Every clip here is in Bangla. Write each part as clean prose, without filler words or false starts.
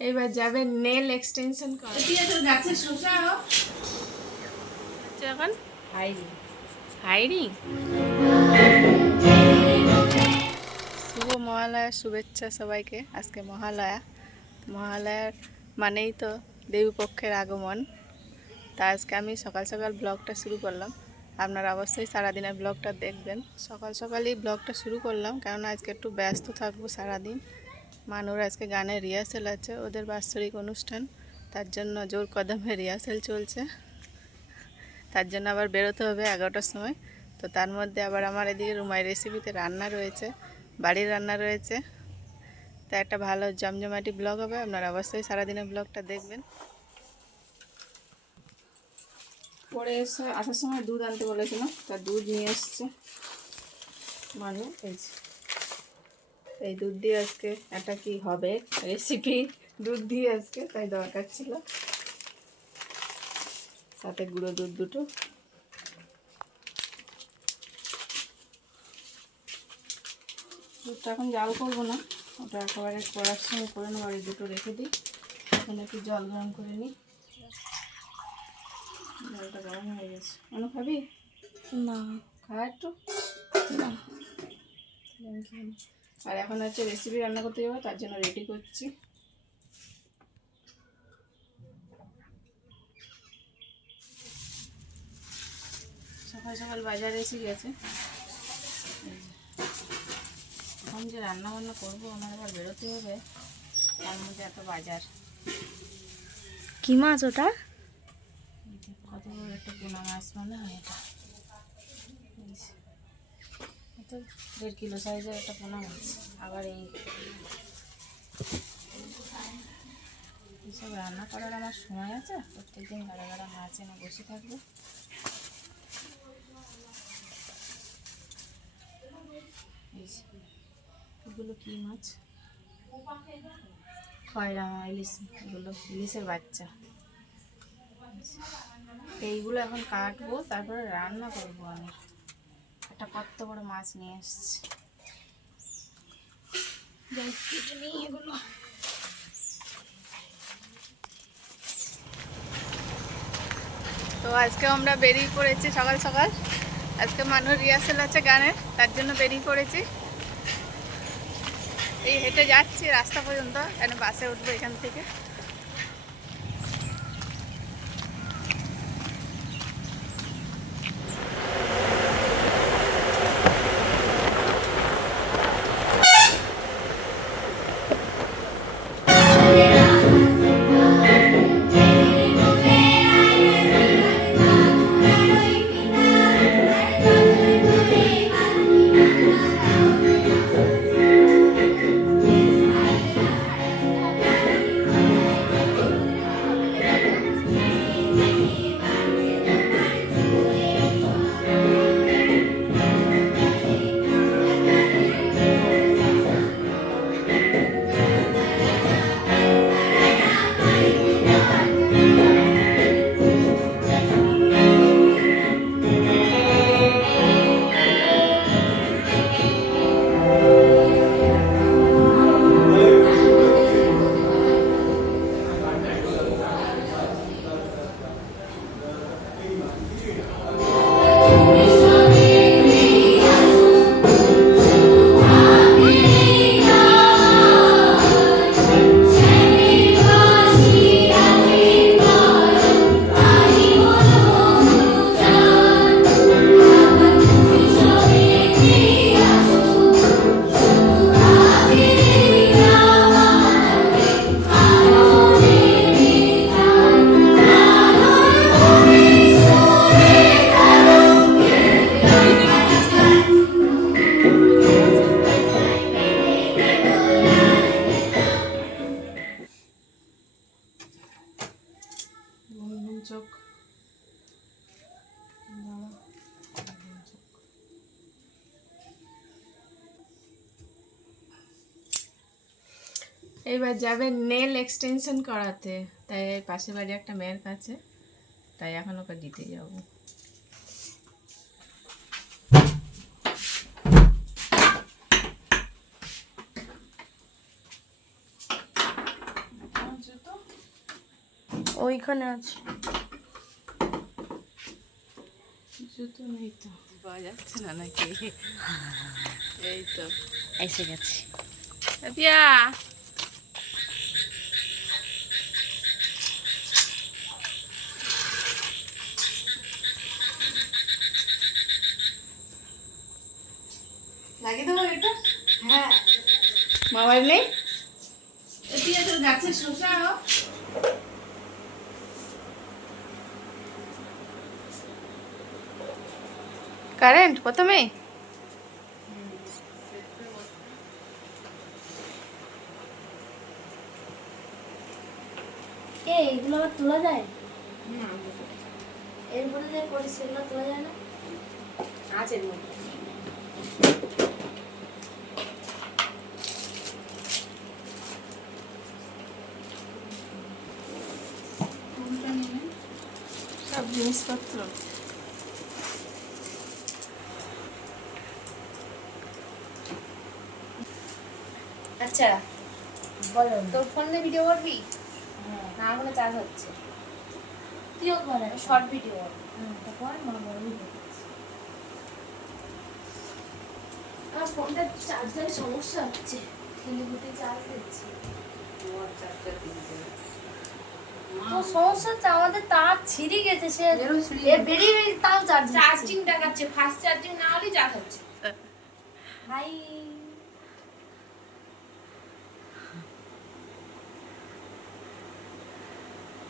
এবার যাবে নেল এক্সটেনশন করা। গাছের শসা এখন হাইরিং। শুভ মহালয়ার শুভেচ্ছা সবাইকে। আজকে মহালয়ার মানেই তো দেবীপক্ষের আগমন। তা আজকে আমি সকাল সকাল ব্লগটা শুরু করলাম। আপনারা অবশ্যই সারাদিনের ব্লগটা দেখবেন। সকাল সকালই ব্লগটা শুরু করলাম, কারণ আজকে একটু ব্যস্ত থাকবো সারাদিন। মানুর আজকে গানের রিহার্সেল আছে, ওদের বাৎসরিক অনুষ্ঠান, তার জন্য জোর কদমে রিহার্সেল চলছে। তার জন্য আবার বেরোতে হবে 11টার সময়। তো তার মধ্যে আবার আমার এদিকে রুমাই রেসিপিতে রান্না রয়েছে, বাড়ির রান্না রয়েছে। তা একটা ভালো জমজমাটি ব্লগ হবে, আপনারা অবশ্যই সারাদিনের ব্লগটা দেখবেন। পরে এসে আসার সময় দুধ আনতে বলেছিলাম, তার দুধ নিয়ে এসছে মানু। এই দুধ দিয়ে আজকে একটা কি হবে রেসিপি, দুধ দিয়ে আজকে তাই দরকার ছিল, সাথে গুঁড়ো দুধ দুটো। দুধটা এখন জাল করবো না, ওটা একেবারে করার সময় করে নেবো। আর এই দুটো রেখে দিই, এখানে একটু জল গরম করে নিই। জলটা গরম হয়ে গেছে। মনে খাবি না? খা একটু না। আর এখন হচ্ছে রেসিপি রান্না করতে যাবো, তার জন্য রেডি করছি। সকাল সকাল বাজারে এসে গেছে। এখন যে রান্না বান্না করবো, আমার আবার বেরোতে হবে, তার মধ্যে এত বাজার। কি মাছ ওটা? কত বড় একটা পোনা মাছ মনে হয় এটা। তো 1.5 কিলো সাইজের একটা পোনা মাছ। আবার এইসব রান্না করার আমার সময় আছে? প্রত্যেকদিন গাড়া গাড়া মাছ এনে বসে থাকবো। এগুলো কি মাছ? খয়রা ইলিশ। এগুলো ইলিশের বাচ্চা। এইগুলো এখন কাটবো, তারপরে রান্না করবো। আমি একটা কত বড় মাছ নিয়ে এসছি, এগুলো। তো আজকে আমরা বেরিয়ে পড়েছি সকাল সকাল। আজকে মানুষ রিহার্সেল আছে গানের, তার জন্য বেরিয়ে পড়েছি। এই হেঁটে যাচ্ছি রাস্তা পর্যন্ত, কেন বাসে উঠবো এখান থেকে। এবার যাবে নেল এক্সটেনশন করাতে, তাই পাশে বাড়ি একটা মেয়ের কাছে, তাই এখন ওকে দিতে যাবো। ওইখানে আছে। জুতো নেই তো, পাওয়া যাচ্ছে না নাকি? এই তো এসে গেছে। পিয়া, লাগিয়ে দেবো এটা? হ্যাঁ, মোবাইল নেই? পিয়া তোর গাছের শসা কারেন্ট প্রথমে এগুলো আবার তোলা যায়? এরপরে যে করি সেগুলো তোলা যায় না? আছে এর মধ্যে। সব জিনিসপত্র আচ্ছা বলো। তোর ফোন দিয়ে ভিডিও করবি? না এখনো চার্জ হচ্ছে। তুইও কর। শর্ট ভিডিও কর। তারপর মনে বড় আমার ফোনটা চার্জারের সমস্যা হচ্ছে, ছেলেগুলোতে চার্জ দিচ্ছে। তো সমস্যা হচ্ছে আমাদের তার ছিঁড়ে গেছে, সে বেরিয়ে বেরিয়ে তাও চার্জিং দেখাচ্ছে, ফাস্ট চার্জিং না হলেই চার্জ হচ্ছে। ভাই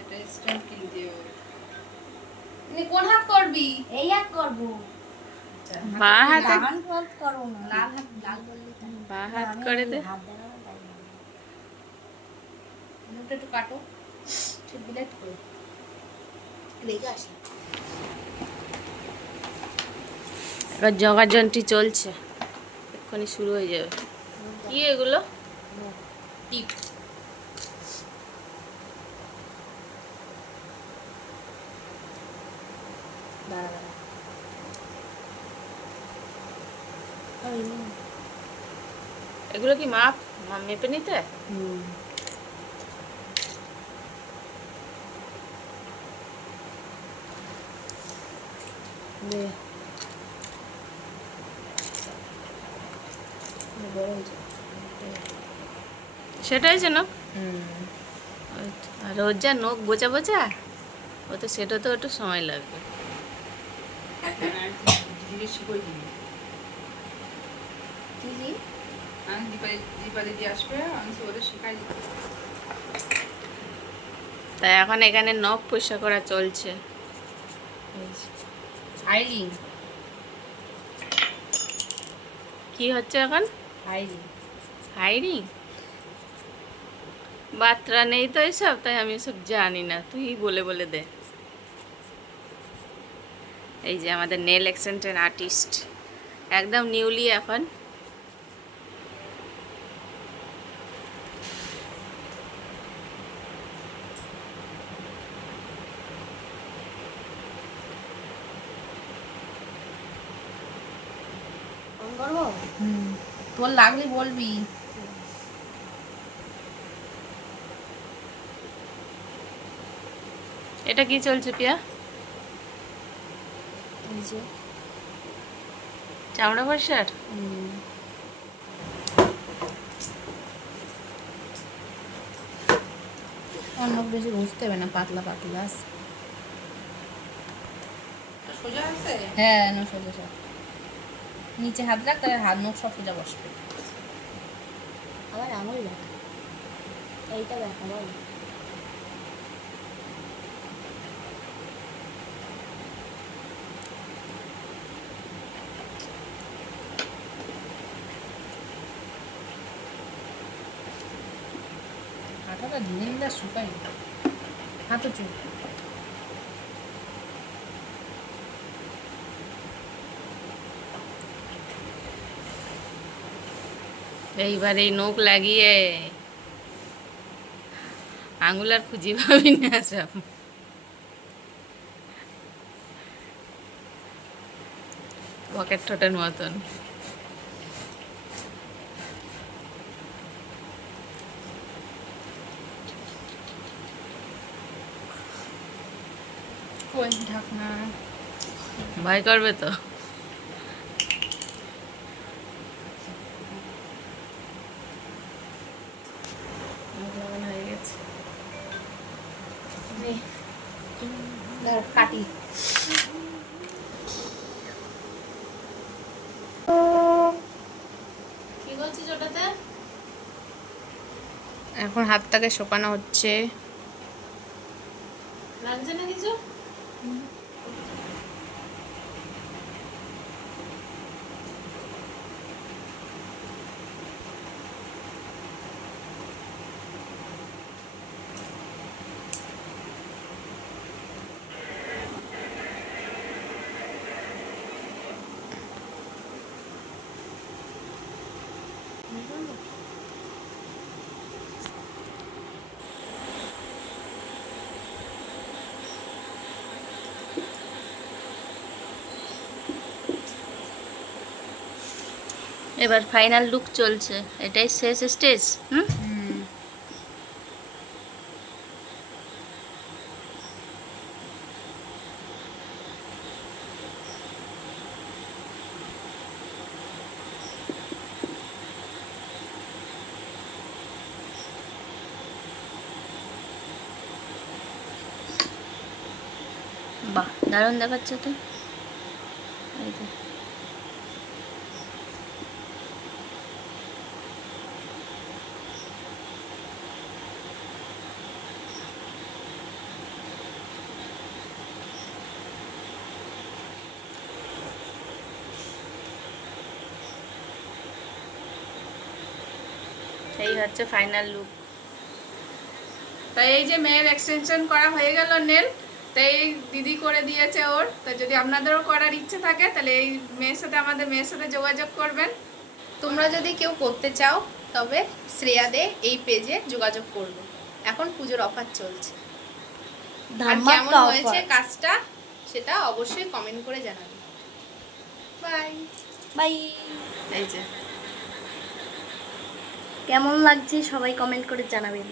এটা স্ট্যান্ড কিনতে হবে। কোন হাত করবি? এই এক করবো। বাঁ হাতে গান বন্ধ করো না। লাল হাত, লাল বললি তো। বাঁ হাত করে দে। হাত দেখাবো তাই না। মুখটা একটু কাটো, ঠিক ডিলেট করে রেখে আসি। এবার জগাজনটি চলছে, এক্ষুনি শুরু হয়ে যাবে। কি এগুলো? টিপ দাঁড়া দাঁড়া। ওই নে। এগুলো কি মাপ মেপে নিতে? দে। বড় হয়েছে। সেটাই যেন। আর ওর যা নখ বোচা বোচা, ও তো সেটা তো একটু সময় লাগবে। কি কি? তাই এখন এখানে নখ পরিষ্কার করা চলছে। ফাইলিং কি হচ্ছে এখন? ফাইলিং হাইরিং? বাচ্চা নেই তো এসব, তাই আমি এসব জানি না, তুই বলে বলে দে। এই যে আমাদের নেল এক্সটেনশন আর্টিস্ট, একদম নিউলি এখন। ফোন করবো? তোর লাগলে বলবি। এটা কি চলছে পিয়া? এই যে চামড়া পরিষ্কার? অন্য বেশি ঘুষতে হবে না, পাতলা পাতলা সোজা আছে? হ্যাঁ না সোজা সব। নিচে হাত রাখ, তাহলে হাত নখ সব সোজা বসবে। আবার আঙুল দেখা, এইটা দেখা বল। হাঁটাটা ধীরে ধীরে শুকাই হাতে চুল। এইবার এই নখ লাগিয়ে আঙুল আর খুঁজে পাবি না সব। পকেট ঠোঁটের মতন। ওই ঢাকনা ভয় করবে তো। হয়ে গেছে। কাটি। কি বলছিস ওটাতে? এখন হাতটাকে শোকানো হচ্ছে। লাগছে না কিছু? এবার ফাইনাল লুক চলছে, এটাই শেষ স্টেজ। বাহ, দারুণ দেখাচ্ছে তো। এই যে এই হচ্ছে ফাইনাল লুক। তাই এই যে মেয়ের এক্সটেনশন করা হয়ে গেল নেল, তাই এই দিদি করে দিয়েছে ওর। তো যদি আপনাদেরও করার ইচ্ছে থাকে তাহলে এই আমাদের মেয়ের সাথে যোগাযোগ করবেন। তোমরা যদি কেউ করতে চাও তবে শ্রেয়া দে এই পেজে যোগাযোগ করবে। এখন পুজোর অফার চলছে। আর কেমন হয়েছে কাজটা সেটা অবশ্যই কমেন্ট করে জানাবে। Bye bye. এই যে কেমন লাগছে সবাই কমেন্ট করে জানাবেন।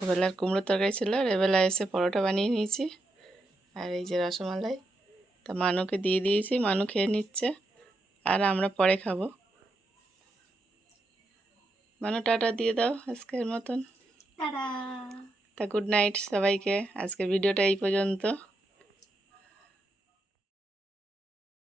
ওবেলার কুমড়ো তরকারি ছিল, আর এবেলা এসে পরোটা বানিয়ে নিয়েছি। আর এই যে রসমালাই, তা মানুকে দিয়ে দিয়েছি, মানু খেয়ে নিচ্ছে, আর আমরা পরে খাবো। মানু টাটা দিয়ে দাও আজকের মতন। টাটা। তা গুড নাইট সবাইকে, আজকের ভিডিওটা এই পর্যন্ত।